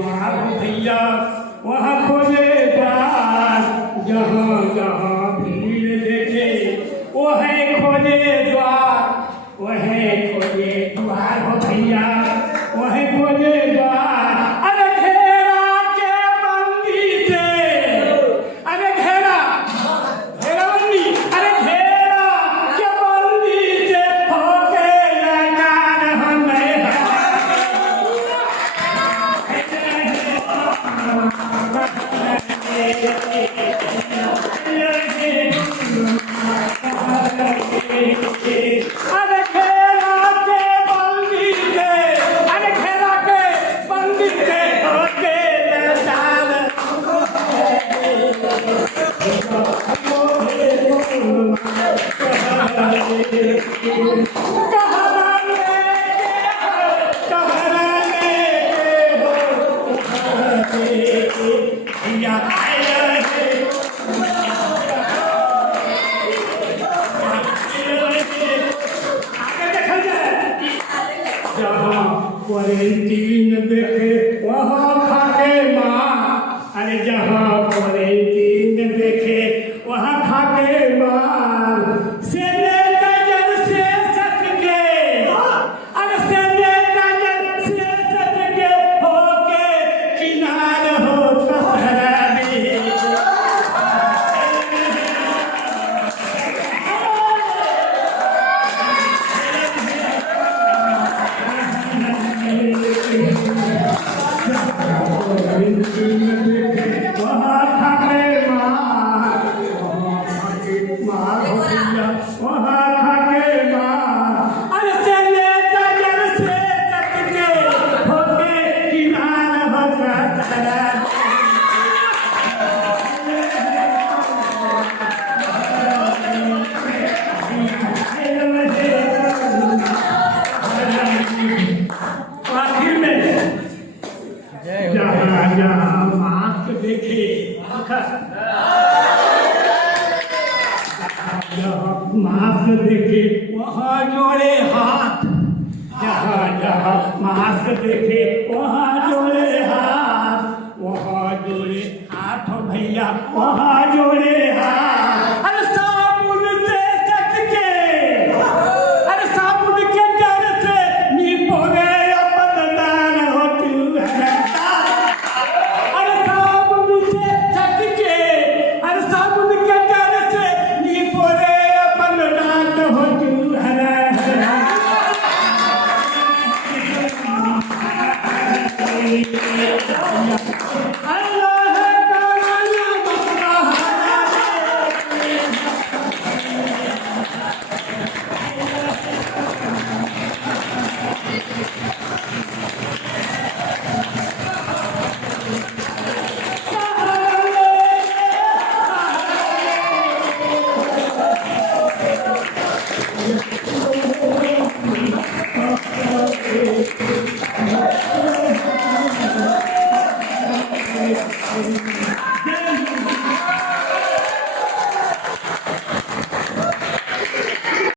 द्वार भैया वहाँ खोजे द्वार, जहाँ जहाँ भीड़ देखे वह खोजे द्वार, वह खोजे द्वार हो भैया, वह खोजे द्वार। अरे घेरा के बंदी से, अरे घेरा घेरा बंदी, अरे घेरा के बंदी से होके लगा हमें अरे घेरा के बंदी से, अरे घेरा के बंदी से होके लगा क्वारंटीन देखे वहाँ खाके माँ, अरे जहाँ क्वारंटीन देखे वहाँ खाके माँ, सैनिटाइजर से सट के, अरे सैनिटाइजर से सट के होके किनार हो सहरानी। वहाँ खाके माँ, माँ हो भैया वहाँ खाके माँ, अरे सैनिटाइजर से सट के होके किनार हो सहरानी। आखिर में जहाँ जहाँ मास्क देखे जहाँ मास्क देखे वहाँ जोड़े हाथ, जहाँ जहाँ मास्क देखे वहाँ जोड़े हाथ, वहाँ जोड़े हाथ हो भैया वहाँ जोड़े हाथ। अरे साबुन से सट के, अरे साबुन के डर से निपोरे अपन दान हो तू है। अरे साबुन से सट के, अरे साबुन के डर से निपोरे अपन दान हो तू है। अल्लाह का